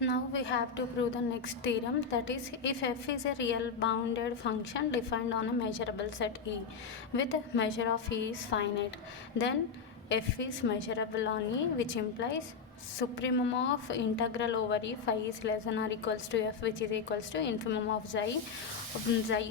Now we have to prove the next theorem, that is, if f is a real bounded function defined on a measurable set E with a measure of E is finite, then f is measurable on E, which implies supremum of integral over E phi is less than or equals to f, which is equals to infimum of xi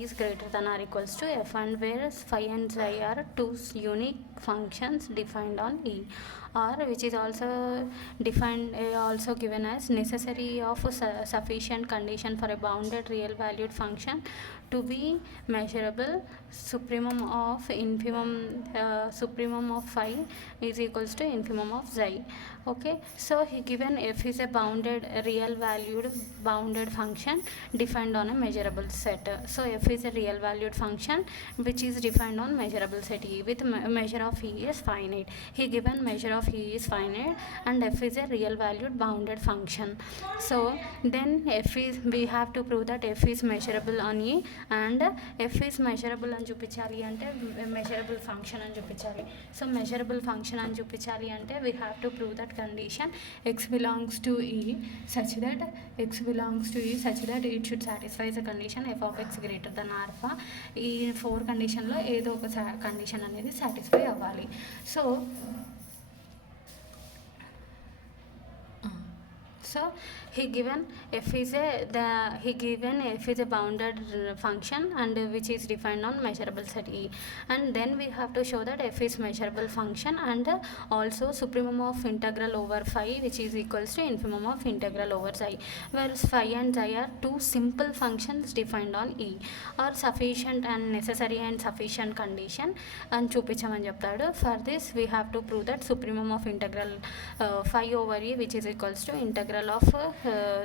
is greater than or equals to f, and whereas phi and xi are two unique functions defined on E, or which is also defined also given as necessary of sufficient condition for a bounded real valued function to be measurable. Supremum of phi is equals to infimum of xi. Okay, so he given f is a bounded real valued bounded function defined on a measurable set. So f is a real valued function which is defined on measurable set E with measure of E is finite. He given measure of E is finite and f is a real valued bounded function. So then we have to prove that f is measurable on E and f is measurable అని చూపించాలి అంటే measurable function అని చూపించాలి. So measurable function అని చూపించాలి అంటే we have to prove that condition x belongs to E such that it should satisfy the condition f of x greater than alpha. ఈ 4 కండిషన్లో ఏదో ఒక కండిషన్ అనేది సాటిస్ఫై అవ్వాలి. So he given f is a bounded function and which is defined on measurable set E, and then we have to show that f is measurable function and also supremum of integral over phi which is equals to infimum of integral over xi, whereas phi and xi are two simple functions defined on E, or sufficient and necessary and sufficient condition అని చూపించమని చెప్తాడు. For this we have to prove that supremum of integral phi over E which is equals to integral of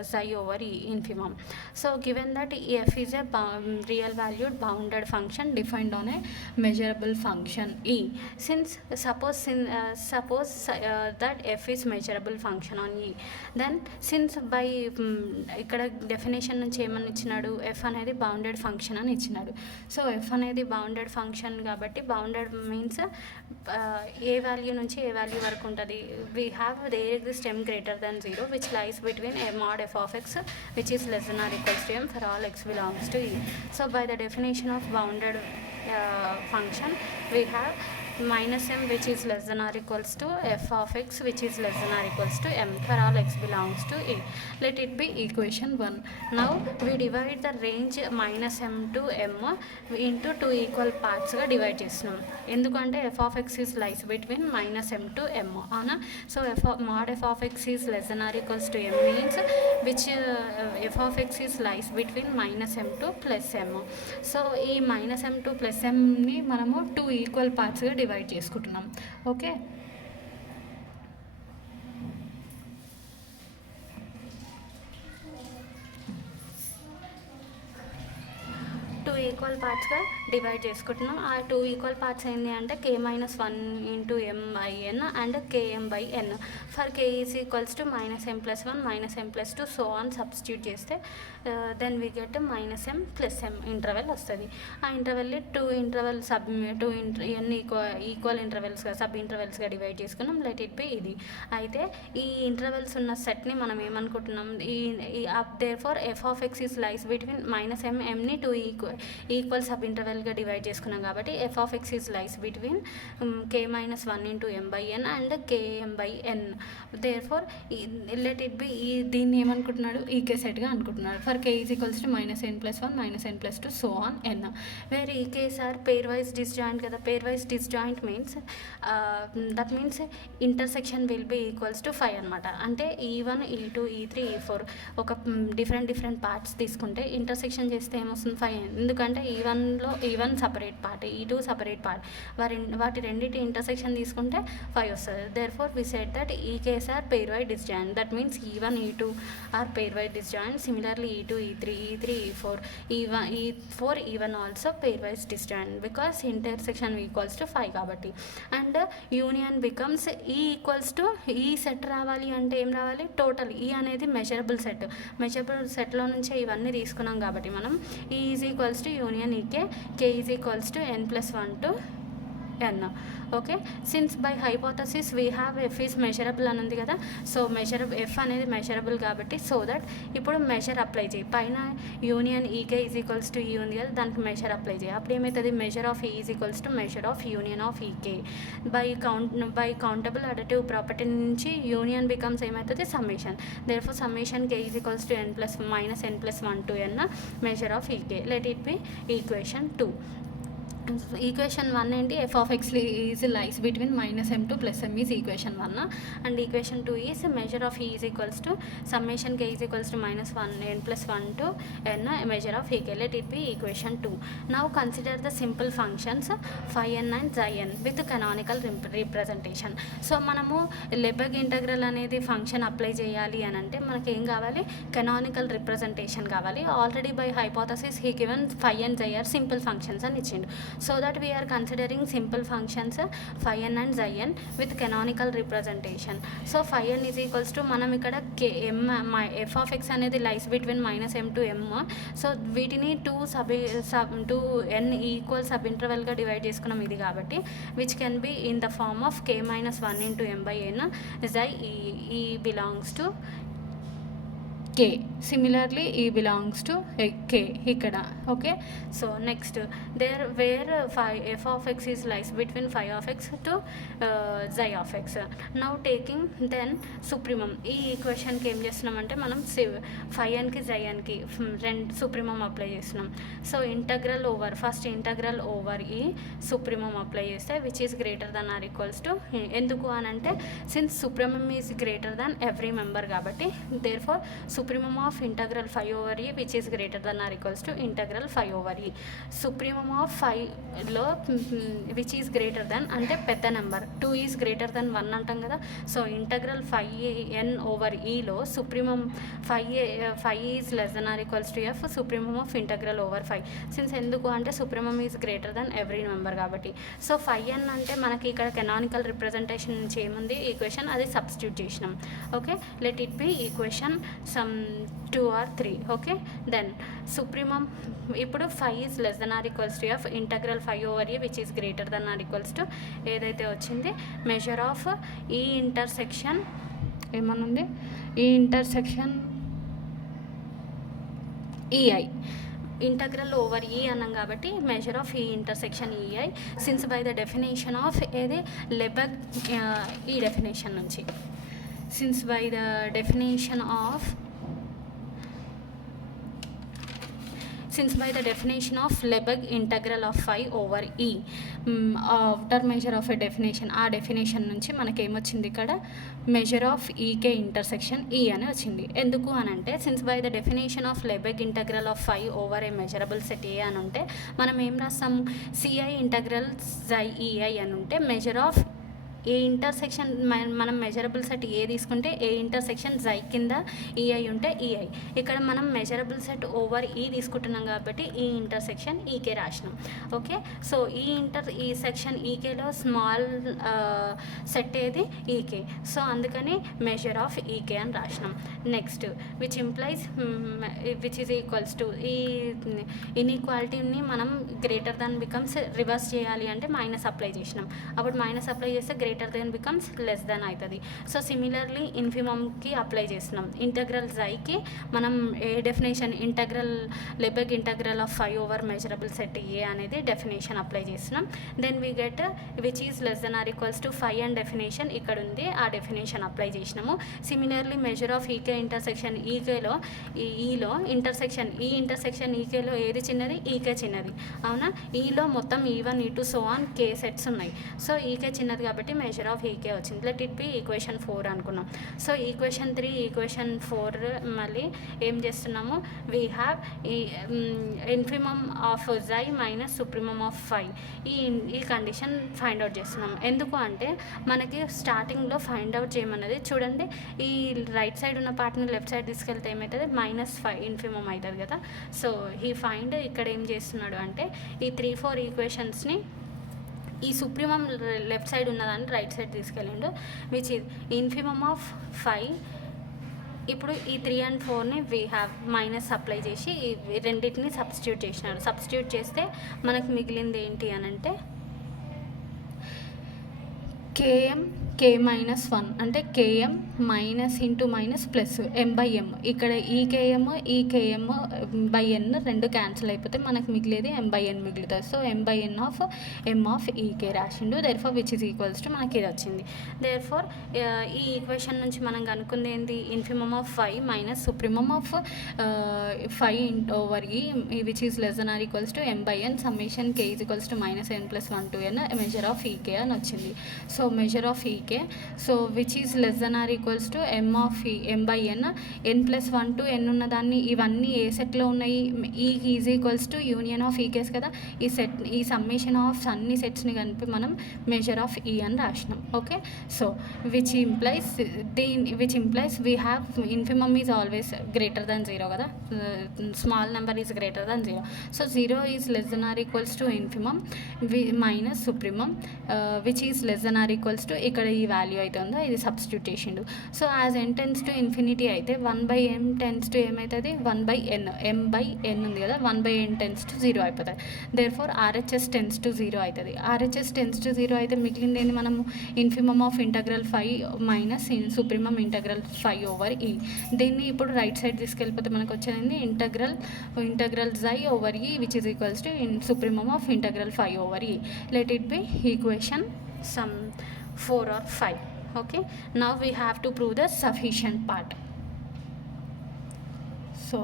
psi over E infimum. So given that f is a real valued bounded function defined on a measurable function E, suppose that f is measurable function on E, then since by ఇక్కడ definition నుంచి ఏమని ఇచ్చినాడు, f అనేది bounded function అని ఇచ్చినాడు. So f అనేది bounded function కాబట్టి bounded means ఏ value నుంచి ఏ వాల్యూ వరకు ఉంటుంది. We have their exist m greater than 0 which lies between a mod f of x which is less than or equals to m for all x belongs to E. So by the definition of bounded function we have minus m which is less than or equals to f of x which is less than or equals to m for all x belongs to E. Let it be equation 1. Now we divide the range minus m to m into two equal parts గా divide చేస్తున్నాం. ఎందుకంటే f of x is lies between minus m to m అవునా. So mod f of x is less than or equals to m means which f of x is lies between minus m to plus m. So ఈ minus m to plus m ని మనము two equal పార్ట్స్గా divide చేసుకుంటున్నాం. Okay, two equal పార్ట్స్గా divide చేసుకుంటున్నాం. ఆ two equal parts ఏంటి అంటే k-1 into m/n and km/n. For k is equals to -m+1 -m+2 so on substitute చేస్తే then we get -m + m interval వస్తుంది. ఆ ఇంటర్వెల్ని ఈక్వల్ ఇంటర్వెల్స్గా సబ్ ఇంటర్వెల్స్గా డివైడ్ చేసుకున్నాం. లెట్ ఇట్ బి ఇది. అయితే ఈ ఇంటర్వెల్స్ ఉన్న సెట్ని మనం ఏమనుకుంటున్నాం, therefore f of x is lies between -m mని టూ ఈక్వల్ సబ్ ఇంటర్వెల్గా డివైడ్ చేసుకున్నాం కాబట్టి f of x is lies between k-1 into m/n and km/n. Therefore let it be దీన్ని ఏమనుకుంటున్నాడు, ఈకే సెట్గా అనుకుంటున్నాడు. For k is equals to -n+1 -n+2 so on n, where E ks are pairwise disjoint కదా. Pairwise disjoint means that means intersection will be equals to 5 అనమాట. అంటే E1 E2 E3 E4 ఒక different parts తీసుకుంటే intersection చేస్తే ఏమొస్తుంది 5. ఎందుకంటే E1 separate part, E2 separate part, వాటి రెండింటి ఇంటర్సెక్షన్ తీసుకుంటే 5 వస్తుంది. దేర్ఫోర్ వి సెడ్ దట్ ఈ case are pairwise disjoint. That means E1 E2 are pairwise disjoint. Similarly E2 E3 E4 E4 E1 also pairwise disjoint because intersection equals to 5 కాబట్టి. And union becomes E equals to E set రావాలి అంటే ఏం రావాలి, total ఈ అనేది measurable సెట్లో నుంచే ఇవన్నీ తీసుకున్నాం కాబట్టి మనం E is equals to union E k k is equals to n+1 to n. Okay, since by hypothesis we have f is measurable అని ఉంది కదా, సో ఎఫ్ అనేది మెజరబుల్ కాబట్టి సో దట్ ఇప్పుడు మెజర్ అప్లై చేయి. పైన union E k is equals to E ఉంది కదా, దానికి మెజర్ అప్లై చేయి. అప్పుడు ఏమవుతుంది, measure of E is equals to measure of union of E k. By countable additive property నుంచి యూనియన్ బికమ్స్ ఏమవుతుంది, summation. Therefore summation k is equals to n plus minus n plus 1 to n measure of E k. Let it be equation 2. Equation 1 ఏంటి, f of x is lies between -m2 plus m is equation 1. And equation 2 is measure of E is equals to summation k is equals to -1 n plus 1 to n measure of E k. Let it be equation 2. Now consider the simple functions phi n and xi n with canonical representation. So మనము Liebig integral అనేది function apply చేయాలి అని అంటే మనకి ఏం కావాలి, canonical representation కావాలి. Already by hypothesis he given phi and xi are simple functions అని ఇచ్చిండు. So that we are considering simple functions phi n and xi n with canonical representation. So phi n is equals to మనం ఇక్కడ f of x అనేది lies between -m to m. So వీటిని 2 n equal sub ఇంటర్వెల్గా divide చేసుకున్నాం ఇది కాబట్టి, which can be in the form of k - 1 into m by n xi e belongs to k. Similarly e belongs to k ఇక్కడ. Okay, so next there where f of x is lies between phi of x to xi of x. Now taking then supremum. ఈ ఈక్వేషన్కి ఏం చేస్తున్నామంటే మనం phi nకి xi nకి రెండు supremum apply చేస్తున్నాం. So integral over first integral over E supremum apply చేస్తే which is greater than or equals to, ఎందుకు అని అంటే since supremum is greater than every member కాబట్టి therefore supremum of integral phi over e which is greater than or equals to integral phi over e. supremum of phi లో which is greater than అంటే పెద్ద number 2 is greater than 1 అంటాం కదా. So integral phi n over ఈలో supremum phi is less than or equals to f supremum of integral over phi. Since ఎందుకు అంటే supremum is greater than every number కాబట్టి. So phi n అంటే మనకి ఇక్కడ canonical representation నుంచి ఏముంది equation, అది సబ్స్టిట్యూట్ చేసినాం. Okay, let it be equation sum 2 or 3. Okay, then supremum ఇప్పుడు phi is less than or equals to f integral phi over e which is greater than or equals to ఏదైతే వచ్చింది measure of ఈ intersection ఏమనుంది, ఈ intersection EI integral over ఈ అన్నాం కాబట్టి measure of ఈ intersection EI since by the definition of ఏది లెబెగ్ ఈ డెఫినేషన్ నుంచి, since by the definition of Lebesgue integral of phi over e, outer measure of a definition, ఆ definition నుంచి మనకి ఏమొచ్చింది ఇక్కడ measure of E K intersection E అని వచ్చింది. ఎందుకు అని అంటే since by the definition of Lebesgue integral of phi over a measurable set A అని ఉంటే మనం ఏం రాస్తాం, సిఐ ఇంటగ్రల్ xi ఈఐ అని ఉంటే మెజర్ ఆఫ్ ఏ ఇంటర్సెక్షన్ మనం మెజరబుల్ సెట్ ఏ తీసుకుంటే ఏ ఇంటర్సెక్షన్ xi కింద ఈఐ ఉంటే ఈఐ. ఇక్కడ మనం మెజరబుల్ సెట్ ఓవర్ ఈ తీసుకుంటున్నాం కాబట్టి ఈ ఇంటర్సెక్షన్ ఈకే రాసినాం. ఓకే, సో ఈ సెక్షన్ ఈకేలో స్మాల్ సెట్ ఏది ఈకే, సో అందుకని మెజర్ ఆఫ్ ఈకే అని రాసినాం. Next which implies which is equals to ఈ ఇన్ఈక్వాలిటీని మనం గ్రేటర్ దాన్ బికమ్స్ రివర్స్ చేయాలి అంటే మైనస్ అప్లై చేసినాం. అప్పుడు మైనస్ అప్లై చేస్తే greater than becomes less than అవుతుంది. సో సిమిలర్లీ ఇన్ఫిమమ్కి అప్లై చేస్తున్నాం. ఇంటగ్రల్ xi మనం ఏ definition Lebesgue integral of phi over measurable set A అనేది డెఫినేషన్ అప్లై చేస్తున్నాం. Then we get which is less than or equals to phi and definition ఇక్కడ ఉంది, ఆ డెఫినేషన్ అప్లై చేసినాము. Similarly measure of E K intersection ఈకేలో ఈలో intersection ఈకేలో ఏది చిన్నది, ఈకే చిన్నది అవునా. ఈలో మొత్తం E1 E2 so on K sets ఉన్నాయి. సో ఈకే చిన్నది కాబట్టి మెజర్ ఆఫ్ ఈకే వచ్చింది. లెట్ ఇట్ బి ఈక్వేషన్ 4 అనుకున్నాం. సో ఈక్వేషన్ 3 ఈక్వేషన్ 4 మళ్ళీ ఏం చేస్తున్నాము, we have infimum of xi minus supremum of phi ఈ కండిషన్ ఫైండ్ అవుట్ చేస్తున్నాం. ఎందుకు అంటే మనకి స్టార్టింగ్లో ఫైండ్ అవుట్ చేయమన్నది చూడండి, ఈ రైట్ సైడ్ ఉన్న పార్ట్ని లెఫ్ట్ సైడ్ తీసుకెళ్తే ఏమవుతుంది -5 ఇన్ఫిమమ్ అవుతుంది కదా. సో ఈ ఫైండ్ ఇక్కడ ఏం చేస్తున్నాడు అంటే ఈ 3-4 ఈక్వేషన్స్ని ఈ సుప్రీమం లెఫ్ట్ సైడ్ ఉన్నదాన్ని రైట్ సైడ్ తీసుకెళ్ళిండు which is infimum of phi. ఇప్పుడు ఈ 3 and 4ని వీ హ్యావ్ మైనస్ అప్లై చేసి ఈ రెండింటిని సబ్స్టిట్యూట్ చేసినాడు. సబ్స్టిట్యూట్ చేస్తే మనకు మిగిలింది ఏంటి అని అంటే km k మైనస్ 1 అంటే km minus into minus plus m/m. ఇక్కడ ఈ km బై n రెండు క్యాన్సిల్ అయిపోతే మనకు మిగిలేది m/n మిగులుతుంది. So m/n of m of ek రాసిండు. Therefore which is equals to మనకి ఇది వచ్చింది. దేర్ఫోర్ ఈ ఈక్వేషన్ నుంచి మనం కనుక్కుంది ఏంటి, infimum of 5 minus supremum of 5 over E which is less than or equals to m/n summation k is equals to minus n plus 1 to n measure of ek అని వచ్చింది. So measure of ek, so which is less than or equals to m/n n plus 1 to n ఉన్నదాన్ని ఇవన్నీ A సెట్లో ఉన్నాయి, E is equals to union of E Ks కదా. ఈ summation of అన్ని సెట్స్ని కలిపి మనం మెజర్ ఆఫ్ ఈ అని రాసినాం. Okay, so which implies we have infimum is always greater than 0 కదా, small number is greater than 0. So 0 is less than or equals to infimum minus supremum which is less than or equals to ఇక్కడ ఈ value అయితే ఉందో ఇది substitute చేసిండు. So as n tends to infinity అయితే 1/m tends to ఏమవుతుంది, 1/n m/n ఉంది కదా, 1/n టెన్స్ టు 0 అయిపోతుంది. దేర్ఫోర్ RHS టెన్స్ టు 0 అవుతుంది. RHS టెన్స్ టు 0 అయితే మిగిలింది ఏంటి, మనము infimum of integral 5 minus supremum integral 5 over E. దీన్ని ఇప్పుడు రైట్ సైడ్ తీసుకెళ్ళిపోతే మనకు వచ్చేది integral xi over E which is equals to supremum of integral 5 over E. Let it be equation some 4 or 5. Okay, now we have to prove the sufficient part. So